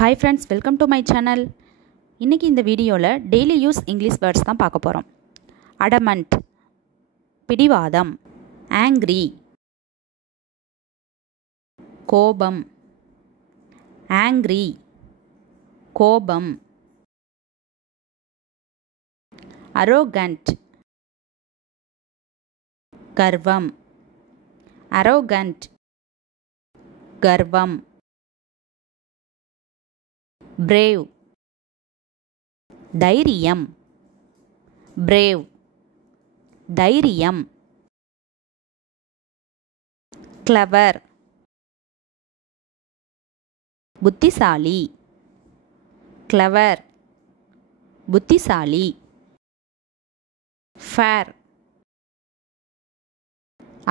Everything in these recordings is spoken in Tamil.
Hi friends, welcome to my channel. இன்னைக்கு இந்த வீடியோவில் டெய்லி யூஸ் இங்கிலீஷ் வேர்ட்ஸ் தான் பார்க்க போகிறோம். அடமண்ட் பிடிவாதம், ஆங்க்ரி கோபம், ஆங்க்ரி கோபம், அரோகண்ட் கர்வம், அரோகண்ட் கர்வம், brave தைரியம், brave தைரியம், clever புத்திசாலி, clever புத்திசாலி, fair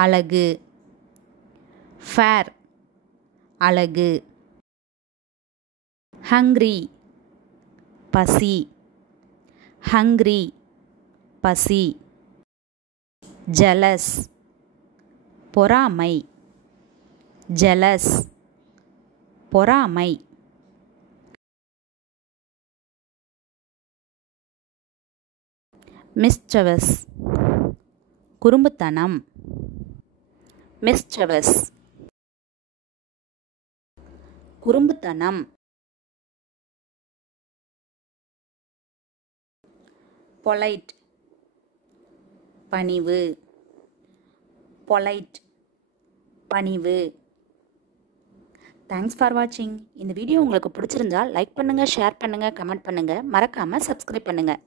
அழகு, fair அழகு, hungry பசி, hungry பசி, jealous பொறாமை, jealous பொறாமை, mischievous குறும்புத்தனம், mischievous குறும்புத்தனம், polite பணிவு, polite பணிவு. தேங்க்ஸ் ஃபார் வாட்சிங். இந்த வீடியோ உங்களுக்கு பிடிச்சிருந்தா லைக் பண்ணுங்கள், ஷேர் பண்ணுங்கள், கமெண்ட் பண்ணுங்கள், மறக்காமல் சப்ஸ்கிரைப் பண்ணுங்கள்.